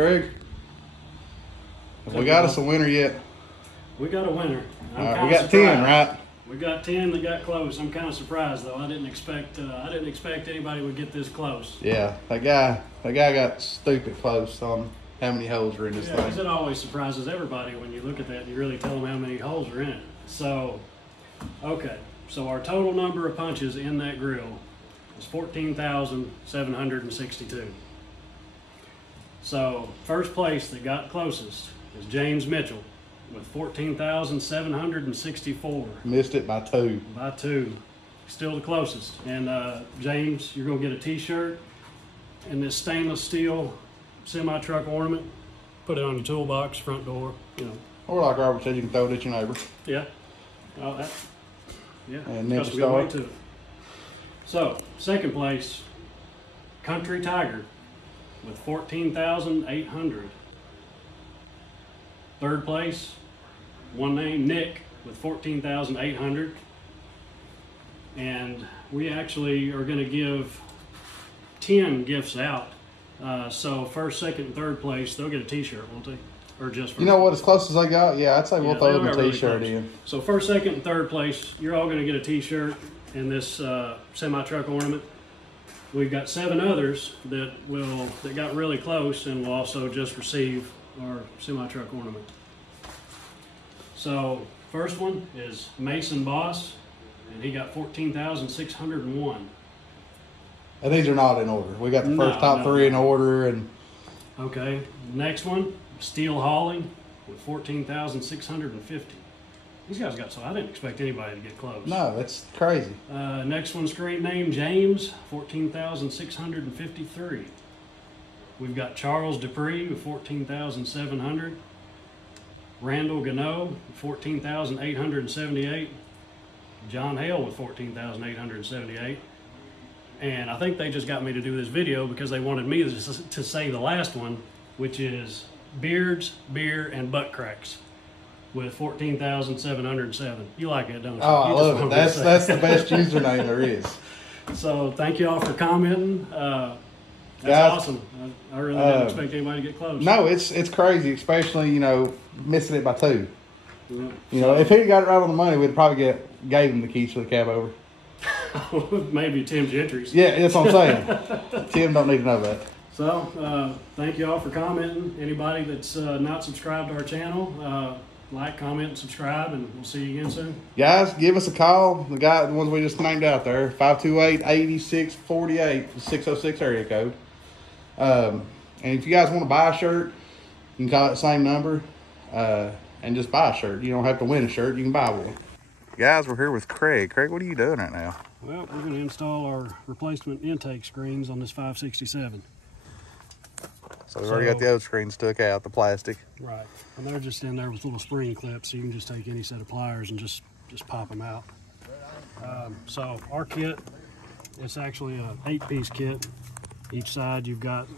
Craig, have we got us a winner yet? We got a winner. All right, we got 10, right? We got 10 that got close. I'm kind of surprised though. I didn't expect anybody would get this close. Yeah, that guy got stupid close on how many holes are in this thing. Because it always surprises everybody when you look at that and you really tell them how many holes are in it. So, okay. So our total number of punches in that grill is 14,762. So first place that got closest is James Mitchell with 14,764. Missed it by 2. By 2. Still the closest. And James, you're going to get a t-shirt and this stainless steel semi-truck ornament. Put it on your toolbox, front door, you know. Or like Robert said, you can throw it at your neighbor. Yeah. Oh, that. Yeah. And then Got a good weight to it. So, second place, Country Tiger with 14,800. Third place, one named Nick with 14,800. And we actually are going to give 10 gifts out. So first, second, and third place, they'll get a t-shirt, won't they? Or just for, you know what, as close as I got, yeah, I'd say we'll throw them a t-shirt really in. So first, second, and third place, you're all going to get a t-shirt and this semi-truck ornament. We've got 7 others that got really close and will also just receive our semi-truck ornament. So first one is Mason Boss, and he got 14,601. And these are not in order. We got the first top 3 in order. And okay, next one, Steel Hauling with 14,650. These guys got, so I didn't expect anybody to get close. No, that's crazy. Next one, screen name James, 14,653. We've got Charles Dupree with 14,700. Randall Gano, 14,878. John Hale with 14,878. And I think they just got me to do this video because they wanted me to say the last one, which is Beards, Beer, and Butt Cracks with 14,707. You like it, don't you? Oh, I love it. That's the best username there is. So thank you all for commenting. That's guys, awesome. I really didn't expect anybody to get close. No, it's crazy, especially, you know, missing it by 2. Yeah. You know, if he got it right on the money, we'd probably gave him the keys for the cab over. Maybe Tim's entries. Yeah, that's what I'm saying. Tim don't need to know that. So, thank you all for commenting. Anybody that's not subscribed to our channel, like, comment, and subscribe, and we'll see you again soon. Guys, give us a call. The ones we just named out there, 528-8648, 606 area code. And if you guys want to buy a shirt, you can call that same number and just buy a shirt. You don't have to win a shirt. You can buy one. Guys, we're here with Craig. Craig, what are you doing right now? Well, we're going to install our replacement intake screens on this 567. So we've already got the old screens took out, the plastic. Right. And they're just in there with little spring clips, so you can just take any set of pliers and just pop them out. So our kit, it's actually an 8-piece kit. Each side you've got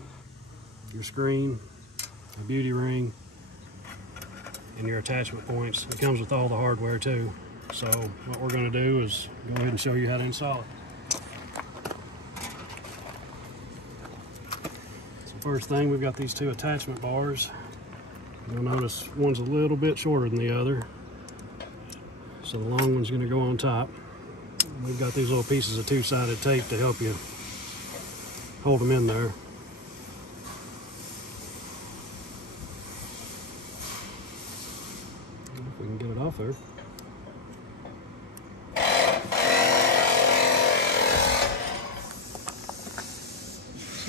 your screen, a beauty ring, and your attachment points. It comes with all the hardware too. So what we're going to do is go ahead and show you how to install it. So first thing, we've got these 2 attachment bars. You'll notice one's a little bit shorter than the other. So the long one's going to go on top. We've got these little pieces of 2-sided tape to help you hold them in there. If we can get it off there.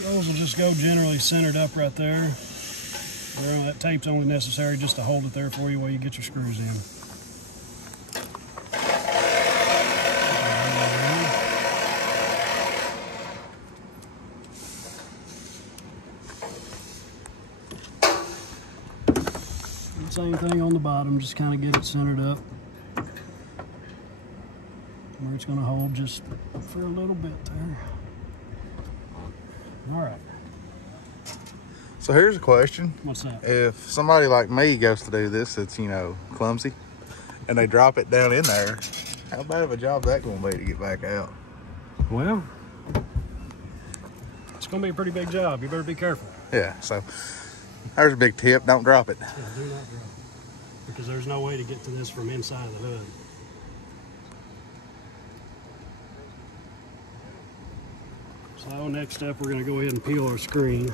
Those will just go generally centered up right there. Well, that tape's only necessary just to hold it there for you while you get your screws in. Same thing on the bottom, just kind of get it centered up where it's going to hold just for a little bit there. All right. So here's a question. What's that? If somebody like me goes to do this that's, you know, clumsy, and they drop it down in there, how bad of a job that going to be to get back out? Well, it's going to be a pretty big job. You better be careful. Yeah, so There's a big tip. Don't drop it. Yeah, do not drop it, because there's no way to get to this from inside the hood. So next up, we're going to go ahead and peel our screen.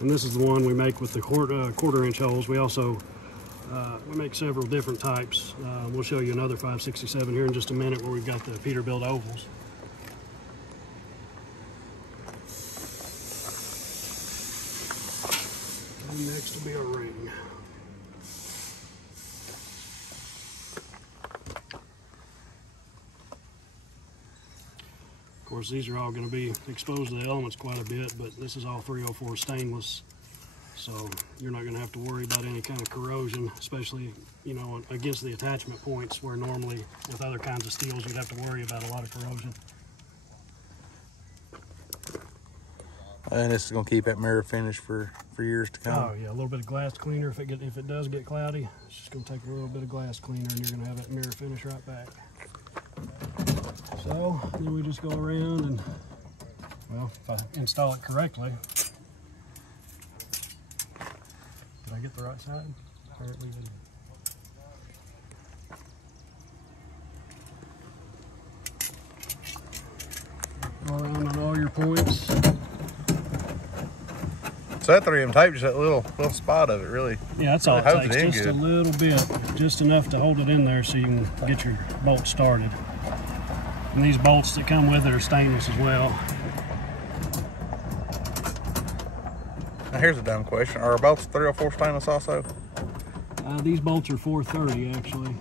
And this is the one we make with the quarter-inch holes. We also we make several different types. We'll show you another 567 here in just a minute, where we've got the Peterbilt ovals. And next will be our ring. Of course, these are all going to be exposed to the elements quite a bit, but this is all 304 stainless, so you're not going to have to worry about any kind of corrosion, especially, you know, against the attachment points, where normally with other kinds of steels you'd have to worry about a lot of corrosion. And this is going to keep that mirror finish for years to come. Oh yeah, a little bit of glass cleaner. If it does get cloudy, it's just going to take a little bit of glass cleaner, and you're going to have that mirror finish right back. So then we just go around and, well, if I install it correctly, did I get the right side? Apparently we did. Go around on all your points. So that 3M tape, just that little spot of it, really. Yeah, that's all it holds takes. it in Just good. a little bit, just enough to hold it in there so you can get your bolt started. And these bolts that come with it are stainless as well. Now here's a dumb question. Are bolts 304 stainless also? These bolts are 430 actually.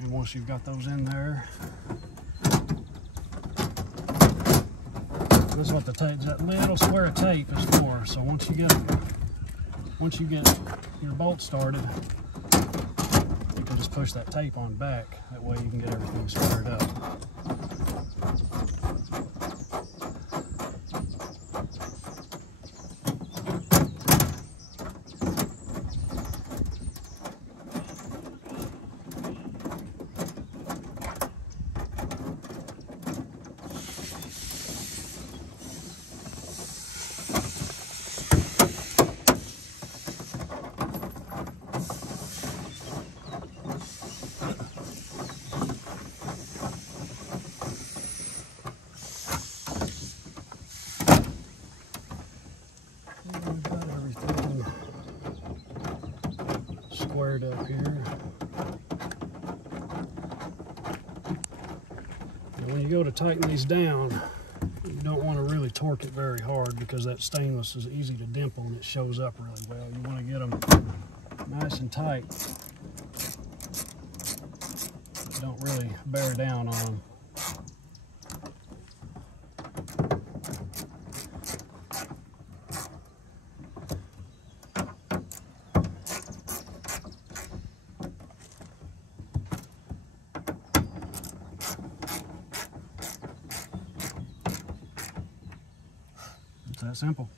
And once you've got those in there, this is what the tape, that little square of tape is for. So once you get your bolt started, you can just push that tape on back. That way you can get everything squared up. We've got everything squared up here. And when you go to tighten these down, you don't want to really torque it very hard, because that stainless is easy to dimple and it shows up really well. You want to get them nice and tight. Don't really bear down on them. It's that simple.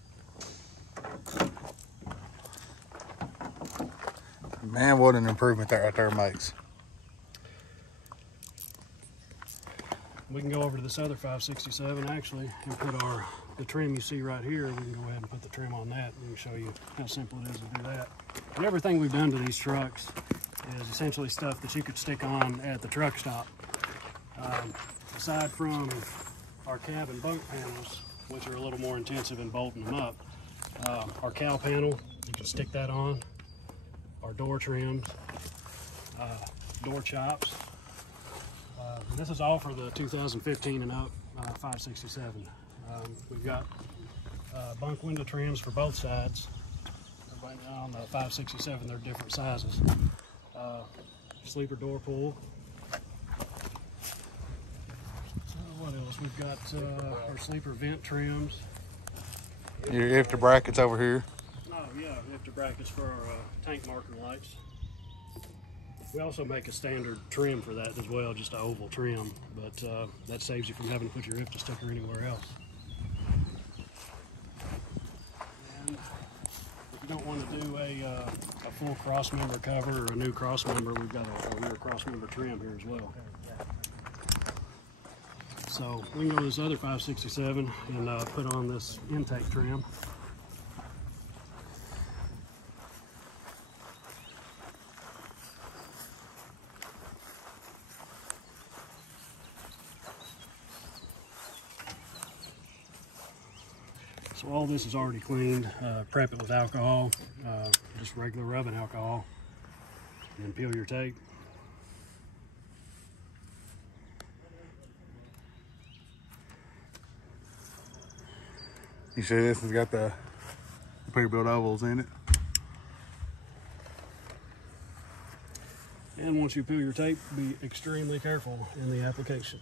Man, what an improvement that right there makes. We can go over to this other 567 actually and put the trim you see right here. We can go ahead and put the trim on that, and we can show you how simple it is to do that. And everything we've done to these trucks is essentially stuff that you could stick on at the truck stop. Aside from our cab and bunk panels, which are a little more intensive in bolting them up, our cowl panel, you can stick that on. Our door trims, door chops. And this is all for the 2015 and up 567. We've got bunk window trims for both sides. On the 567, they're different sizes. Sleeper door pull. What else? We've got our sleeper vent trims. Your lifter brackets over here. Oh yeah, lifter brackets for our tank marker lights. We also make a standard trim for that as well, just an oval trim, but that saves you from having to put your IFTA sticker anywhere else. And if you don't want to do a full cross member cover or a new cross member, we've got a rear cross member trim here as well. So we can go to this other 567 and put on this intake trim. So all this is already cleaned. Prep it with alcohol, just regular rubbing alcohol, and then peel your tape. You see this has got the pre-built ovals in it. And once you peel your tape, be extremely careful in the application.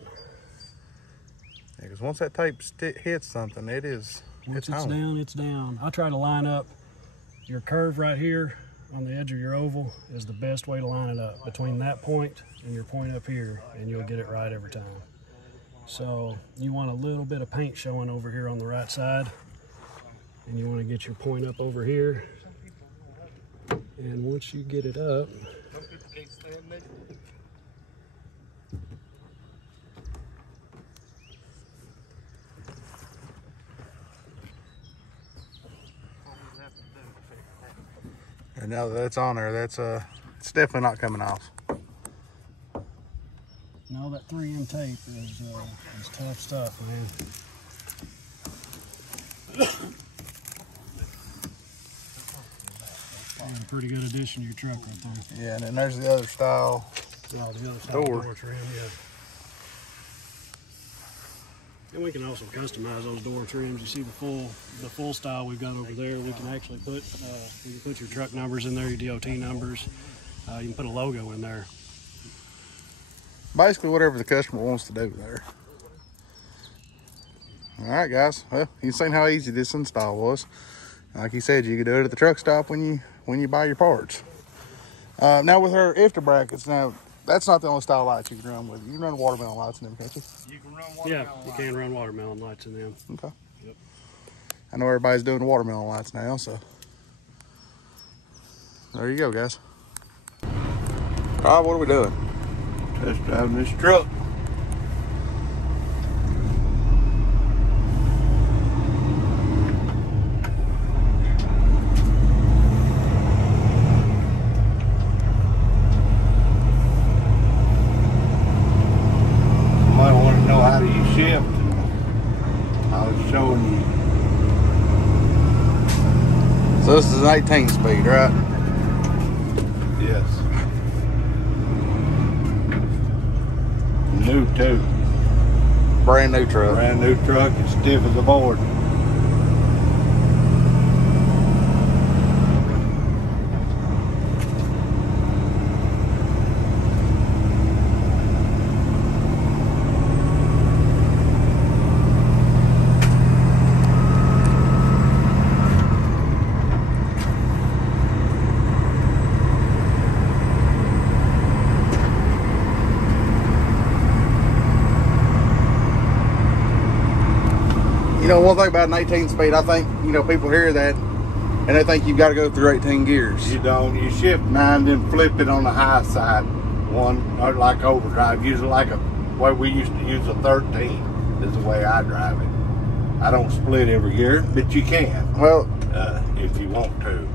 Yeah, because once that tape hits something, it's down, it's down. I try to line up your curve right here on the edge of your oval is the best way to line it up, between that point and your point up here, and you'll get it right every time. So you want a little bit of paint showing over here on the right side, and you want to get your point up over here. And once you get it up, and now that that's on there, that's it's definitely not coming off. now that 3M tape is tough stuff, man. A pretty good addition to your truck right there. Yeah, and then there's the other style. Oh, the other side Door. door trim, yeah. And we can also customize those door trims. You see the full style we've got over there. We can actually put you can put your truck numbers in there, your DOT numbers. You can put a logo in there. Basically, whatever the customer wants to do there. All right, guys. Well, you've seen how easy this install was. Like you said, you could do it at the truck stop when you buy your parts. Now with her IFTA brackets, now that's not the only style lights you can run with. You can run watermelon lights in them, can't you? You can run watermelon lights. You can run watermelon lights in them. Okay. Yep. I know everybody's doing watermelon lights now, so there you go, guys. Rob, what are we doing? Test driving this truck. Somebody want to know how do you shift? I was showing you. So this is an 18 speed, right? Yes. New too. Brand new truck. Brand new truck, it's stiff as a board. You know, one thing about an 18 speed, I think, you know, people hear that and they think you've got to go through 18 gears. You don't, you shift 9, then flip it on the high side. One, or like overdrive, use it like a way we used to use a 13 is the way I drive it. I don't split every gear, but you can. Well, if you want to.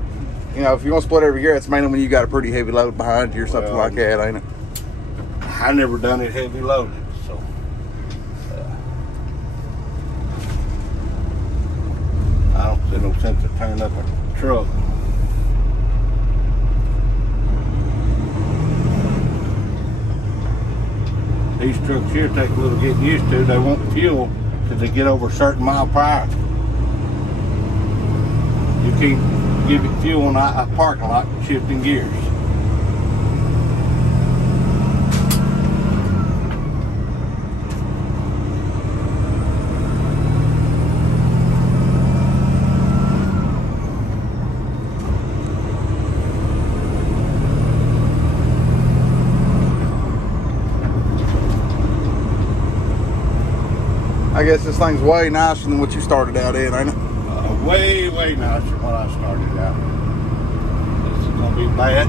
you know, if you want to split every gear, it's mainly when you got a pretty heavy load behind you or something like that, ain't it? I never done it heavy loaded, so. I don't see no sense of turning up a truck. These trucks here take a little getting used to. They won't fuel till they get over a certain mile per hour. You can't give it fuel in a parking lot shifting gears. guess this thing's way nicer than what you started out in, ain't it? Way, way nicer than what I started out. This is gonna be bad.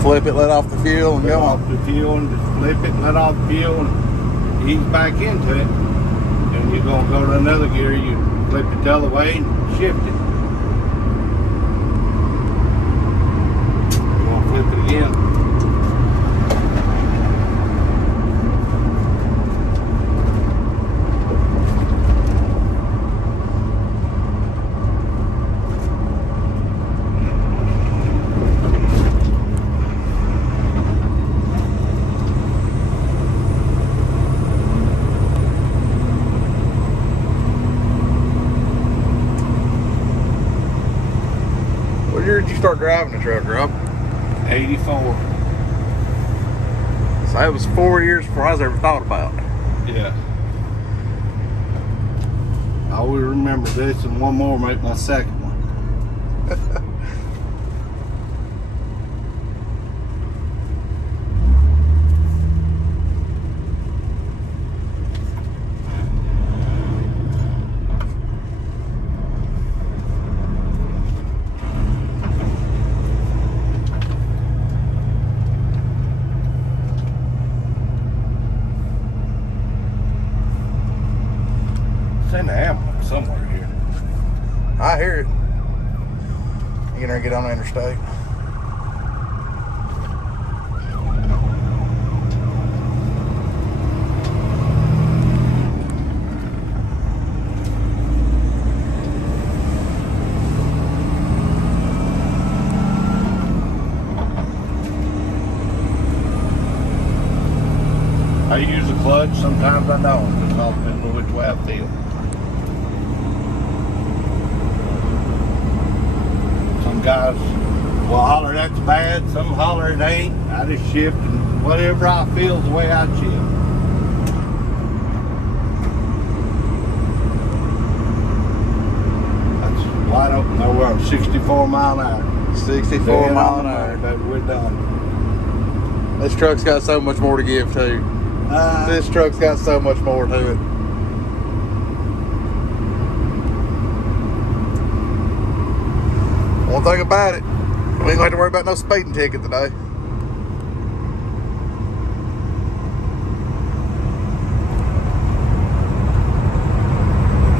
Flip it, let off the fuel, and Let go off on. the fuel and just flip it, let off the fuel and ease back into it. And you're gonna go to another gear, you flip it the other way and shift it. You're gonna flip it again. What year did you start driving the truck, Rob? 84. So that was 4 years before I was ever thought about. Yeah. I always remember this and one more make my second one. It's in the ambulance somewhere here. I hear it. You gonna get on the interstate? I use a clutch, sometimes I don't. It's all depends on which way I feel. Some guys will holler that's bad, some holler it ain't. I just shift and whatever I feel is the way I shift. That's wide open nowhere, 64 mile an hour. 64 mile an hour. But we're done. This truck's got so much more to give too. This truck's got so much more to it. One thing about it, we ain't gonna have to worry about no speeding ticket today.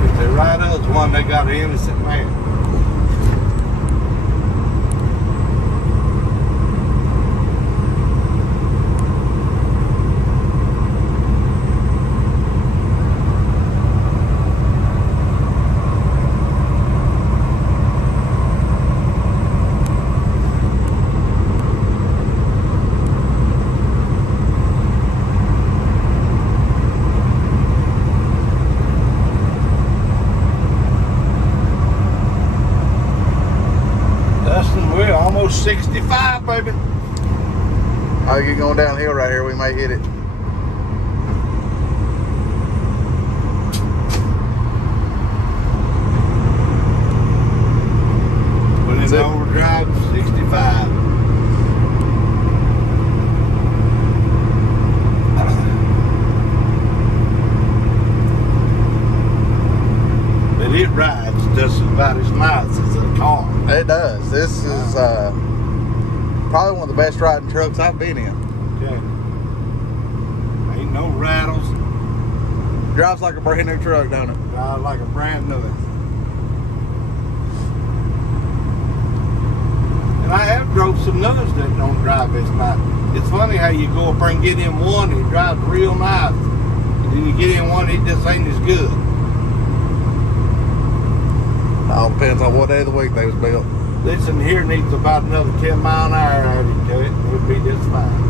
If they write us one, they got an innocent man. Dustin, we're almost 65, baby. I get going downhill right here, we may hit it. Put in overdrive, 65. But it rides just about as nice as a car. It does. This is probably one of the best riding trucks I've been in. Okay. Ain't no rattles. Drives like a brand new truck, don't it? Drives like a brand new one. And I have drove some others that don't drive as nice. It's funny how you go up there and get in one and it drives real nice. And then you get in one, it just ain't as good. All depends on what day of the week they was built. This in here needs about another 10 mile an hour added to it. It would be just fine.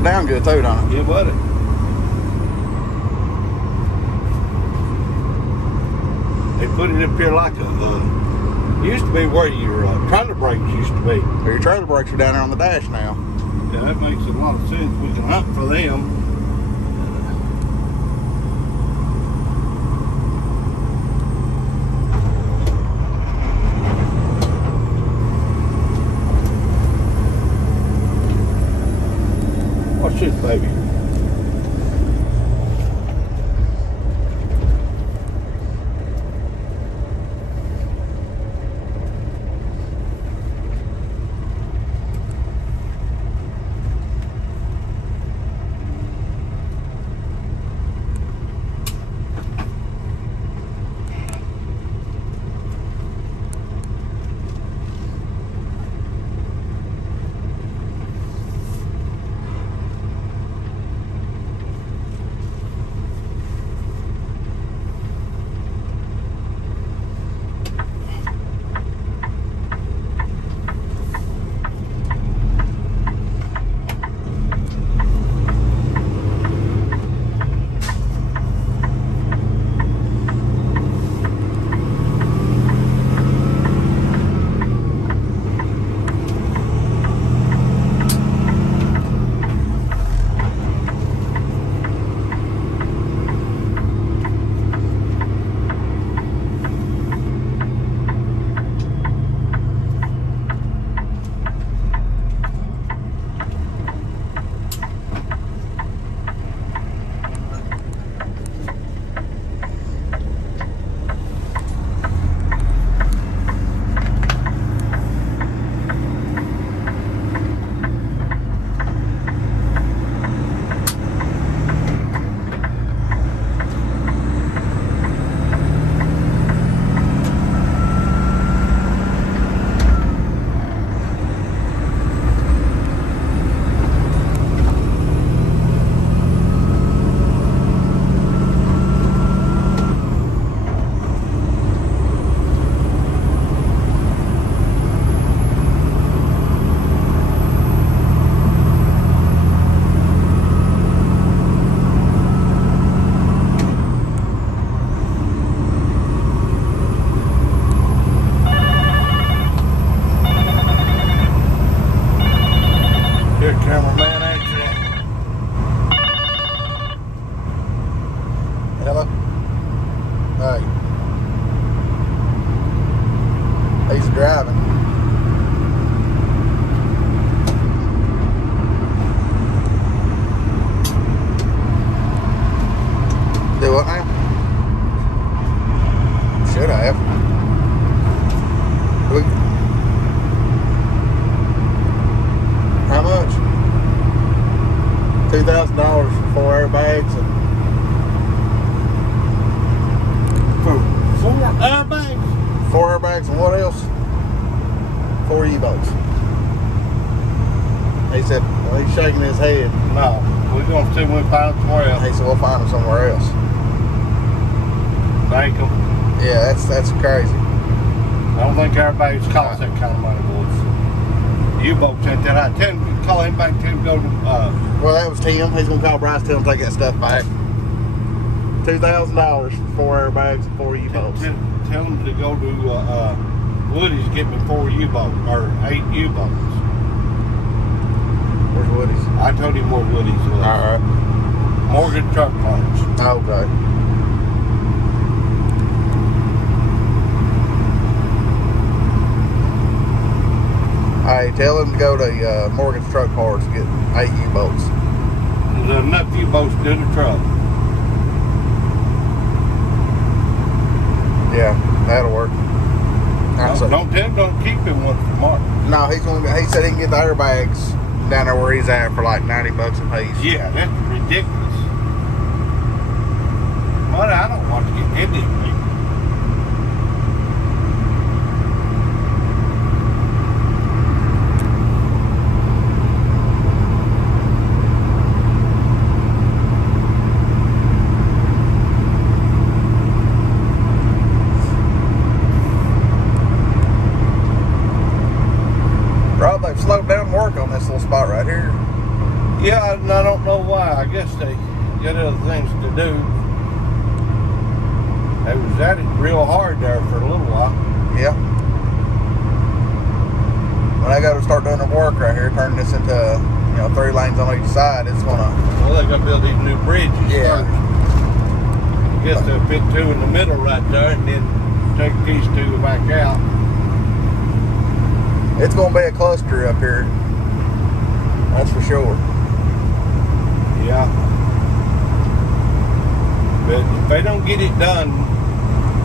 it down good too, don't it? Yeah, buddy. They put it up here like a, used to be where your trailer brakes used to be. Well, your trailer brakes are down there on the dash now. Yeah, that makes a lot of sense. We can hunt for them. What's this, baby? Cameraman accident. Hello? Hey. He's driving. Do what now? Should I have? How much? $2,000 for 4 airbags and For 4 airbags? 4 airbags and what else? 4 U-boats. He said, well, he's shaking his head. No, we're going to see if we find them somewhere else. He said, we'll find them somewhere else. Thank them. Yeah, that's crazy. I don't think airbags cost that kind of money, boys. U-boats ain't that high. Tell him, call him back, tell him to go to, Well, that was Tim. He's going to call Bryce, tell him to take that stuff back. $2,000 for 4 airbags and 4 U-boats. Tell him to go to Woody's, get me 4 U-boats, or 8 U-boats. Where's Woody's? I told him where Woody's was. Alright. Morgan Truck Parts. Okay. Hey, tell him to go to Morgan's Truck Parts and get 8 U-boats. There's enough U-boats to do the truck. Yeah, that'll work. Don't tell him don't keep him one for Mark. No, he said he can get the airbags down there where he's at for like $90 a piece. Yeah, that's ridiculous. But I don't want to get in it. Rob, they've slowed down work on this little spot right here. Yeah, no, guess they got other things to do. They was at it real hard there for a little while. Yeah. When I go to start doing the work right here, turning this into 3 lanes on each side, it's gonna. Well, they gotta build these new bridges Yeah. first. I guess they'll put 2 in the middle right there, and then take these 2 back out. It's gonna be a cluster up here. That's for sure. Yeah. But if they don't get it done,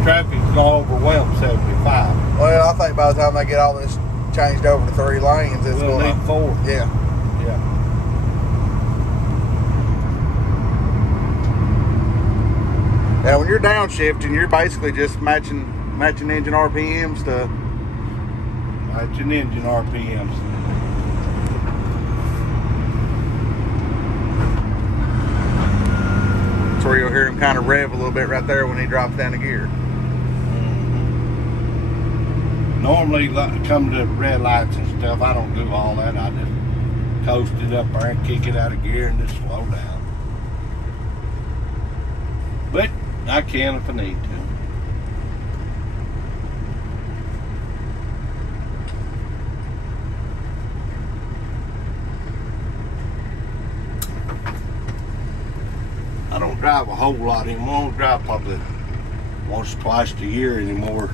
traffic's gonna overwhelm 75. Well, I think by the time they get all this changed over to 3 lanes, it's We'll gonna need 4. Yeah. Yeah. Now, when you're downshifting, you're basically just matching engine RPMs to. Matching engine RPMs. That's where you'll hear him kind of rev a little bit right there when he drops down the gear. Normally, like, come to red lights and stuff, I don't do all that. I just coast it up there and kick it out of gear and just slow down. But I can if I need to. I don't drive a whole lot anymore. I don't drive probably once or twice a year anymore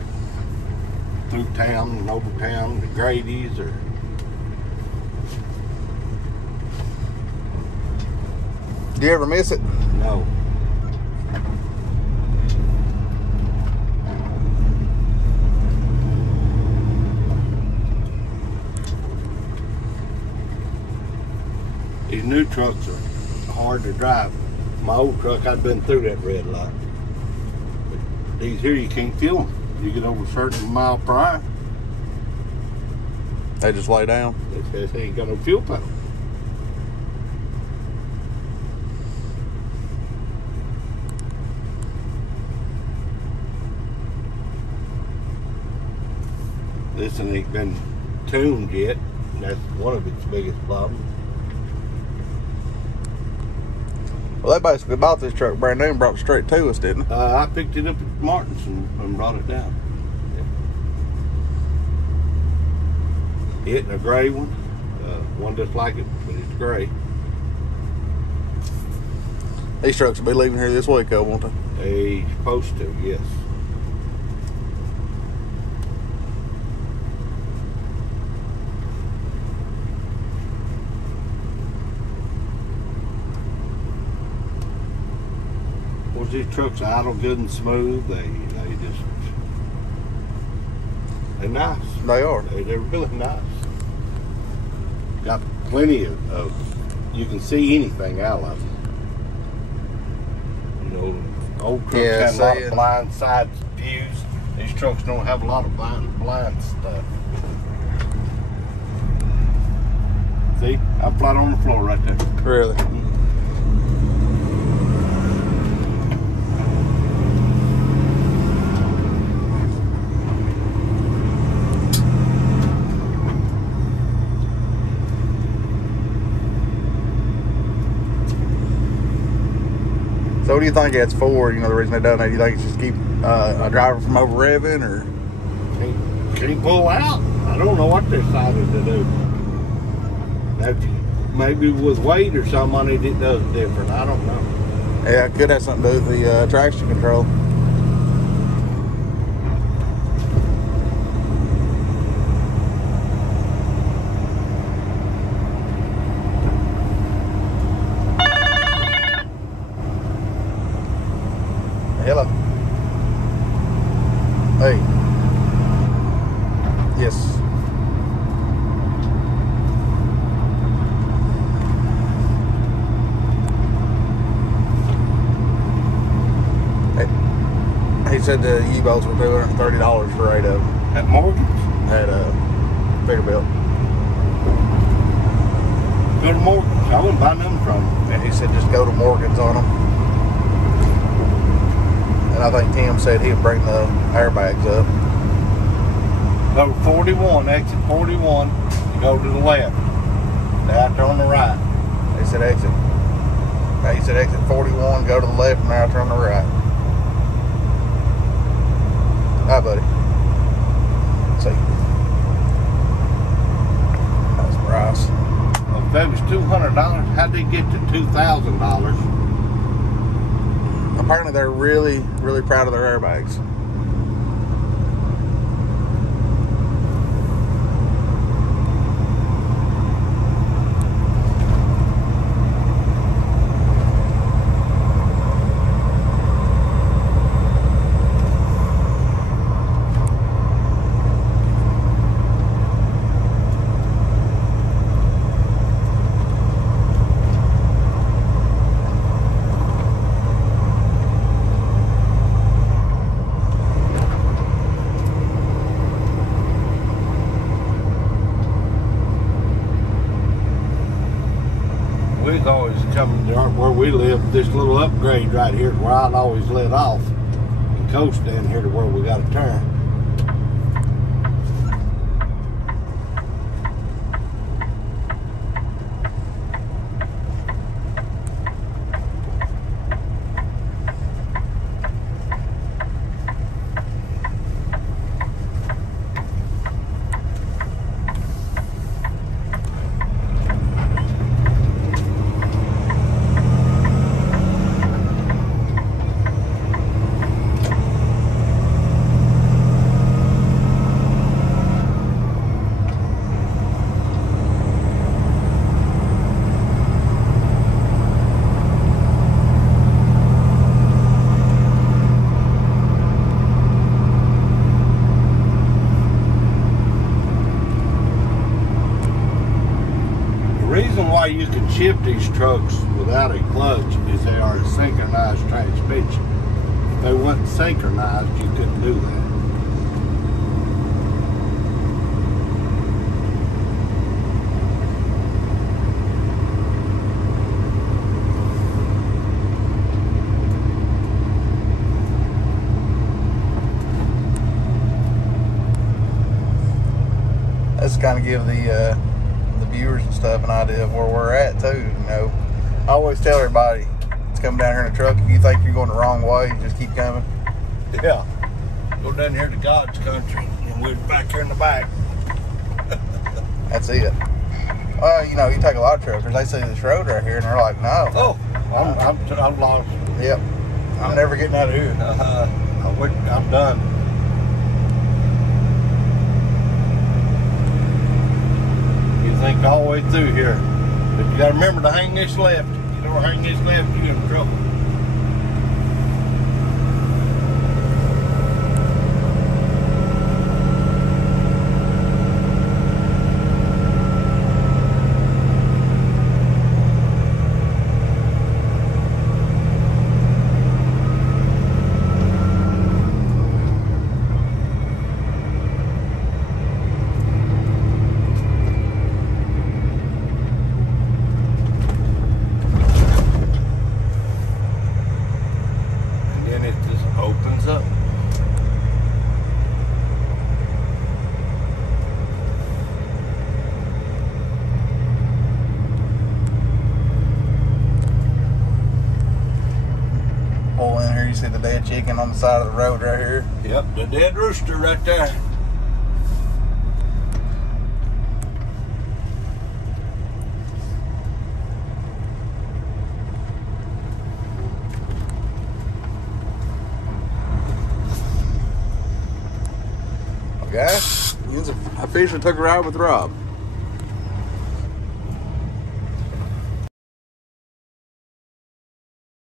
through town and over town to Grady's or. Do you ever miss it? No. These new trucks are hard to drive. My old truck, I'd been through that red light. But these here, you can't feel them. You get over a certain mile per hour, They just lay down. they ain't got no fuel pedal. This one ain't been tuned yet, and that's one of its biggest problems. Well, they basically bought this truck brand new and brought it straight to us, didn't they? I picked it up at Martin's and brought it down. Yeah. It and a gray one. One just like it, but it's gray. These trucks will be leaving here this week, though, won't they? They supposed to, yes. Well, these trucks idle good and smooth. They're nice. They are. They're really nice. Got plenty of you can see anything out of them. You know, old trucks have a lot of blind side views. These trucks don't have a lot of blind stuff. See, I'm flat on the floor right there. Really? So what do you think it's for? The reason they done that, do you think it's just keep a driver from over revving, or? Can't pull out. I don't know what they decided to do. Maybe with weight or something on it does different. I don't know. Yeah, it could have something to do with the traction control. Hello. Hey. Yes. He said the U-bolts were $230 for 8 of them At Morgan's? at Peterbilt. Go to Morgan's. I wouldn't buy none from him. And he said just go to Morgan's on them. And I think Tim said he'd bring the airbags up. Go to 41, exit 41, you go to the left. They're out there on the right. They said exit Now you said exit 41, go to the left, and now turn to the right. Hi, buddy. Let's see. That's Bryce. Well, if that was $200, how'd they get to $2,000? Apparently, they're really, really proud of their airbags. We've always come to where we live, this little upgrade right here where I'd always let off and coast down here to where we got to turn. The reason why you can shift these trucks without a clutch is they are a synchronized transmission. If they weren't synchronized, you couldn't do that. Let's kind of give the viewers and stuff an idea of where we're at too. You know, I always tell everybody it's coming down here in a truck. If you think you're going the wrong way, just keep coming. Yeah. Go down here to God's country and we're back here in the back. That's it. Well, you know, you take a lot of truckers, they see this road right here and they're like, no. Oh, I'm lost. Yep. I'm never getting out of here. I'm done. You think all the way through here, but you got to remember to hang this left. You don't hang this left, you're in trouble. It just opens up. Pull in here, you see the dead chicken on the side of the road right here. Yep, the dead rooster right there. Guys, I officially took a ride with Rob.